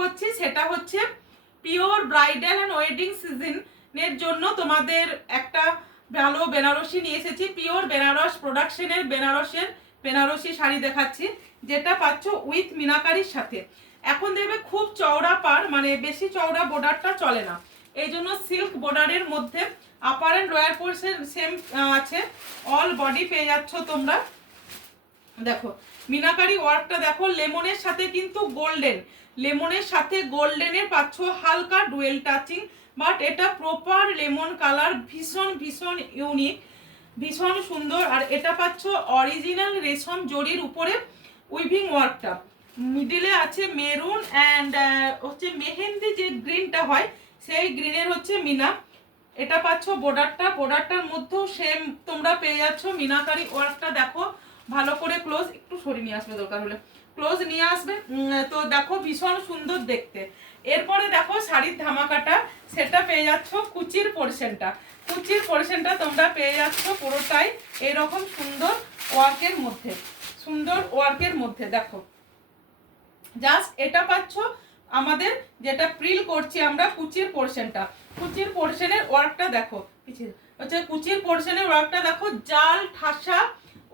করছি সেটা হচ্ছে পিওর ব্রাইডাল অ্যান্ড ওয়েডিং সিজনের জন্য তোমাদের একটা ভালো বেনারসি নিয়ে এসেছি। পিওর বেনারস প্রোডাকশনের বেনারসি শাড়ি দেখাচ্ছি, যেটা পাচ্ছ উইথ মিনাকারির সাথে। এখন দেখবে খুব চওড়া পার, মানে বেশি চওড়া বর্ডারটা চলে না, এই জন্য সিল্ক বর্ডারের মধ্যে upper and lower portion same আছে, অল বডি পেয়ে যাচ্ছ তোমরা। দেখো মিনাকারি ওয়ার্কটা দেখো, লেমনের সাথে কিন্তু গোল্ডেন, লেমনের সাথে গোল্ডেনের পাচ্ছ হালকা ডুয়েল টাচিং, বাট এটা প্রপার লেমন কালার, ভীষণ ভীষণ ইউনিক, ভীষণ সুন্দর। আর এটা পাচ্ছ অরিজিনাল রেশম জরির উপরে উইভিং ওয়ার্কটা, মিডিলে আছে মেরুন অ্যান্ড হচ্ছে মেহেন্দি যে গ্রিনটা হয় সেই গ্রিনের হচ্ছে মিনা। এটা পাচ্ছ বর্ডারটার মধ্যেও সেম তোমরা পেয়ে যাচ্ছ মিনাকারি ওয়ার্কটা। দেখো ভালো করে ক্লোজ, একটু সরিয়ে নিয়ে আসবে দরকার হলে, ক্লোজ নিয়ে আসবে। তো দেখো ভীষণ সুন্দর দেখতে। এরপরে দেখো শাড়ির ধামাকাটা, সেটা পেয়ে যাচ্ছ কুচির পোর্শনটা তোমরা পেয়ে যাচ্ছ পুরোটাই এরকম সুন্দর ওয়ার্কের মধ্যে। দেখো জাস্ট এটা পাচ্ছ আমাদের যেটা প্রিল করছি আমরা কুচির পোর্শনের ওয়ার্কটা দেখো, হচ্ছে কুচির পোর্শনের ওয়ার্কটা দেখো, জাল ঠাসা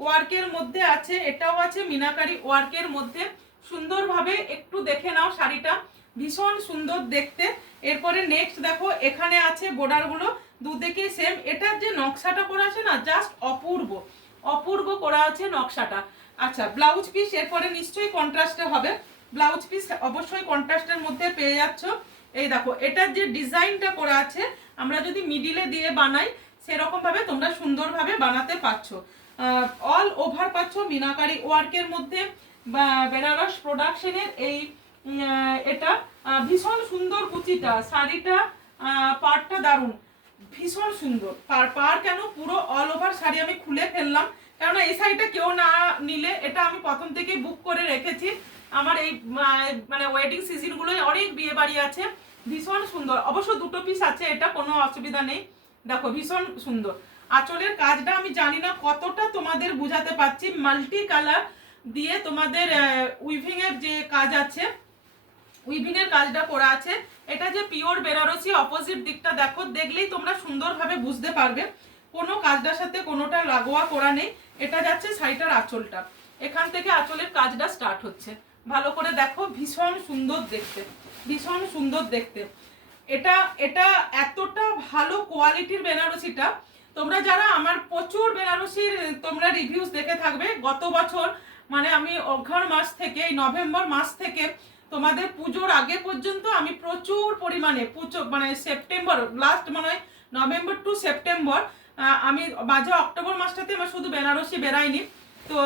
ওয়ার্কের মধ্যে আছে, এটাও আছে মিনাকারি ওয়ার্কের মধ্যে। সুন্দরভাবে একটু দেখে নাও শাড়িটা, ভীষণ সুন্দর দেখতে। এরপরে নেক্সট দেখো এখানে আছে বর্ডারগুলো দুদিকে সেম, এটার যে নকশাটা করা আছে না জাস্ট অপূর্ব করা আছে নকশাটা। আচ্ছা ব্লাউজ পিস এরপরে নিশ্চয়ই কন্ট্রাস্টে হবে, ব্লাউজ পিস অবশ্যই কন্ট্রাস্টের মধ্যে পেয়ে যাচ্ছ। এই দেখো এটার যে ডিজাইনটা করা আছে, আমরা যদি মিডিলে দিয়ে বানাই সেরকম ভাবে তোমরা সুন্দরভাবে বানাতে পারছো। অল ওভার পাচ্ছ মিনাকারি ওয়ার্কের মধ্যে বেনারস প্রোডাকশনের এই এটা ভীষণ সুন্দর কুচিটা, শাড়িটা পাড়টা দারুণ, ভীষণ সুন্দর। পার কেন পুরো অল ওভার শাড়ি আমি খুলে ফেললাম, কেননা এই শাড়িটা কেউ না নিলে, এটা আমি প্রথম থেকে বুক করে রেখেছি। আমার এই মানে ওয়েডিং সিজনগুলোয় অনেক বিয়ে বাড়ি আছে, ভীষণ সুন্দর। অবশ্য দুটো পিস আছে, এটা কোনো অসুবিধা নেই। দেখো ভীষণ সুন্দর আঁচলের কাজটা, আমি জানি না কতটা তোমাদের বুঝাতে পারছি, মাল্টি কালার দিয়ে তোমাদের উইভিং এর যে কাজ আছে, উইভিং এর কাজটা করা আছে। এটা যে পিওর বেনারসি, অপোজিট দিকটা দেখো, দেখলেই তোমরা সুন্দরভাবে বুঝতে পারবে কোনো কাজটার সাথে কোনোটা লাগোয়া করা নেই। এটা যাচ্ছে শাড়িটার আঁচলটা, এখান থেকে আঁচলের কাজটা স্টার্ট হচ্ছে, ভালো করে দেখো, ভীষণ সুন্দর দেখতে। এটা এতটা ভালো কোয়ালিটির বেনারসিটা, তোমরা যারা আমার প্রচুর বেনারসির তোমরা রিভিউজ দেখে থাকবে গত বছর, মানে আমি অঘ্রাণ মাস থেকে, এই নভেম্বর মাস থেকে তোমাদের পুজোর আগে পর্যন্ত আমি প্রচুর পরিমাণে মানে সেপ্টেম্বর লাস্ট, মানে নভেম্বর টু সেপ্টেম্বর, আমি মাঝে অক্টোবর মাসটাতে আমার শুধু বেনারসি বেরাইনি। তো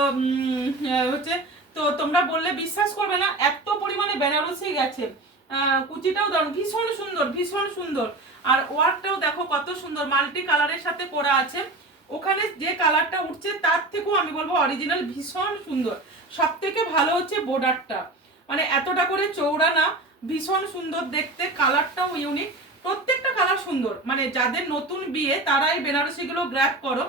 হচ্ছে, তো তোমরা বললে বিশ্বাস করবে না, এত পরিমাণে বেনারসি গেছে। কুচিটাও দারুণ, ভীষণ সুন্দর। আর ওয়ার্কটাও দেখো কত সুন্দর, মাল্টি কালারের সাথে করা আছে। ওখানে যে কালারটা উঠছে তার থেকেও আমি বলবো অরিজিনাল, ভীষণ সুন্দর। সব থেকে ভালো হচ্ছে বর্ডারটা, মানে এতটা করে চৌড়া না, ভীষণ সুন্দর দেখতে, কালারটাও ইউনিক, প্রত্যেকটা কালার সুন্দর। মানে যাদের নতুন বিয়ে তারা এই বেনারসিগুলো গ্র্যাব করো।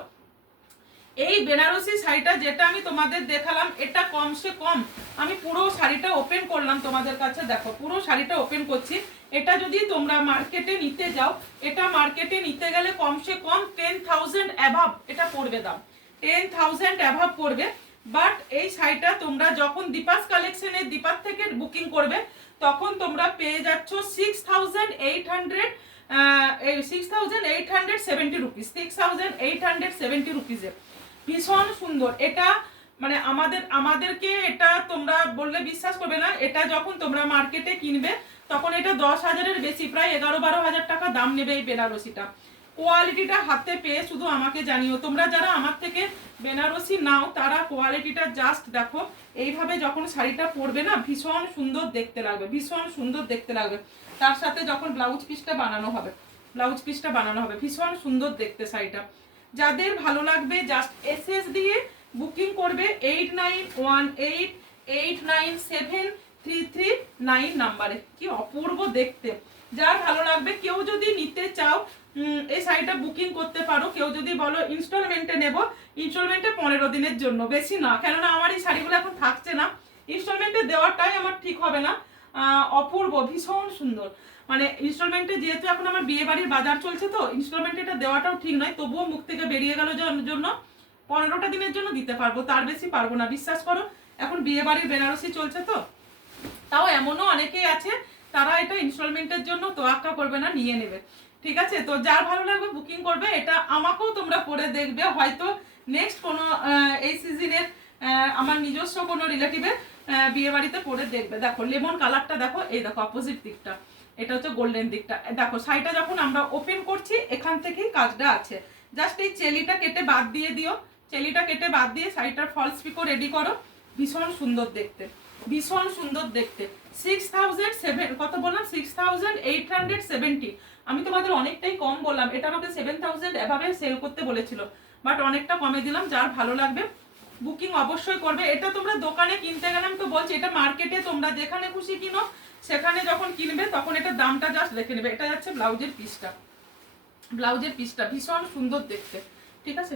এই বেনারসি শাড়িটা যেটা আমি তোমাদের দেখালাম, এটা কমসে কম আমি পুরো শাড়িটা ওপেন করলাম তোমাদের কাছে, দেখো পুরো শাড়িটা ওপেন করছি। এটা যদি তোমরা মার্কেটে নিতে যাও, এটা মার্কেটে নিতে গেলে কমসে কম 10,000 অ্যাভাব এটা পড়বে, দাম 10,000 অ্যাভাব পড়বে। বাট এই শাড়িটা তোমরা যখন দীপাস কালেকশনে দীপার থেকে বুকিং করবে, তখন তোমরা পেয়ে যাচ্ছ 6,870 রুপিস, 6,870 রুপিসে। ভীষণ সুন্দর এটা, মানে আমাদেরকে এটা তোমরা বললে বিশ্বাস করবে না, এটা যখন তোমরা মার্কেটে কিনবে তখন এটা 10,000-এর বেশি, প্রায় 11-12 হাজার টাকা দাম নেবে এই বেনারসিটা। কোয়ালিটিটা হাতে পেয়ে শুধু আমাকে জানিও, তোমরা যারা আমার থেকে বেনারসি নাও তারা কোয়ালিটিটা জাস্ট দেখো, এইভাবে যখন শাড়িটা পরবে না ভীষণ সুন্দর দেখতে লাগবে, তার সাথে যখন ব্লাউজ পিসটা বানানো হবে ভীষণ সুন্দর দেখতে শাড়িটা। যাদের ভালো লাগবে জাস্ট এসএস দিয়ে বুকিং করবে 8918989733 নাম্বারে। কি অপূর্ব দেখতে, যার ভালো লাগবে। কেউ যদি নিতে চাও এই শাড়িটা বুকিং করতে পারো। কেউ যদি বলো ইনস্টলমেন্টে নেব, ইনস্টলমেন্টে 15 দিনের জন্য, বেশি না, কেননা আমার এই শাড়িগুলো এখন থাকছে না, ইনস্টলমেন্টে দেওয়াটাই আমার ঠিক হবে না। অপূর্ব, ভীষণ সুন্দর। মানে ইনস্টলমেন্টে যেহেতু এখন আমার বিয়ে বাড়ির বাজার চলছে, তো ইনস্টলমেন্টে এটা দেওয়াটাও ঠিক নয়, তবুও মুখ থেকে বেরিয়ে গেল জন্য 15টা দিনের জন্য দিতে পারবো, তার বেশি পারবো না, বিশ্বাস করো। এখন বিয়ে বাড়ির বেনারসি চলছে তো, তাও এমনও অনেকেই আছে তারা এটা ইনস্টলমেন্টের জন্য তোয়াক্কা করবে না, নিয়ে নেবে। ঠিক আছে, তো যার ভালো লাগবে বুকিং করবে। এটা আমাকেও তোমরা পরে দেখবে, হয়তো নেক্সট কোনো এই সিজনের আমার নিজস্ব কোনো রিলেটিভের বিয়ে বাড়িতে পরে দেখবে। দেখো লেমন কালারটা দেখো, এই দেখো অপোজিট দিকটা, এটা হচ্ছে গোল্ডেন দিকটা। দেখো শাড়িটা যখন আমরা ওপেন করছি এখান থেকেই কাজটা আছে, জাস্ট এই চেলিটা কেটে বাদ দিয়ে দিও, চেলিটা কেটে বাদ দিয়ে শাড়িটার ফলস পিকো রেডি করো। ভীষণ সুন্দর দেখতে, ভীষণ সুন্দর দেখতে। 6007 কত বললাম, 6870। আমি তোমাদের অনেকটাই কম বললাম, এটা আমাকে 7000 এভাবে সেল করতে বলেছিল, বাট অনেকটা কমে দিলাম। যার ভালো লাগবে বুকিং অবশ্যই করবে। এটা তোমরা দোকানে কিনতে গেলে আমি তো বলছি, এটা মার্কেটে তোমরা যেখানে খুশি কিনো, সেখানে যখন কিনবে তখন এটা দামটা জাস্ট দেখে নেবে। এটা যাচ্ছে ব্লাউজের পিসটা, ব্লাউজের পিসটা ভীষণ সুন্দর দেখতে। ঠিক আছে।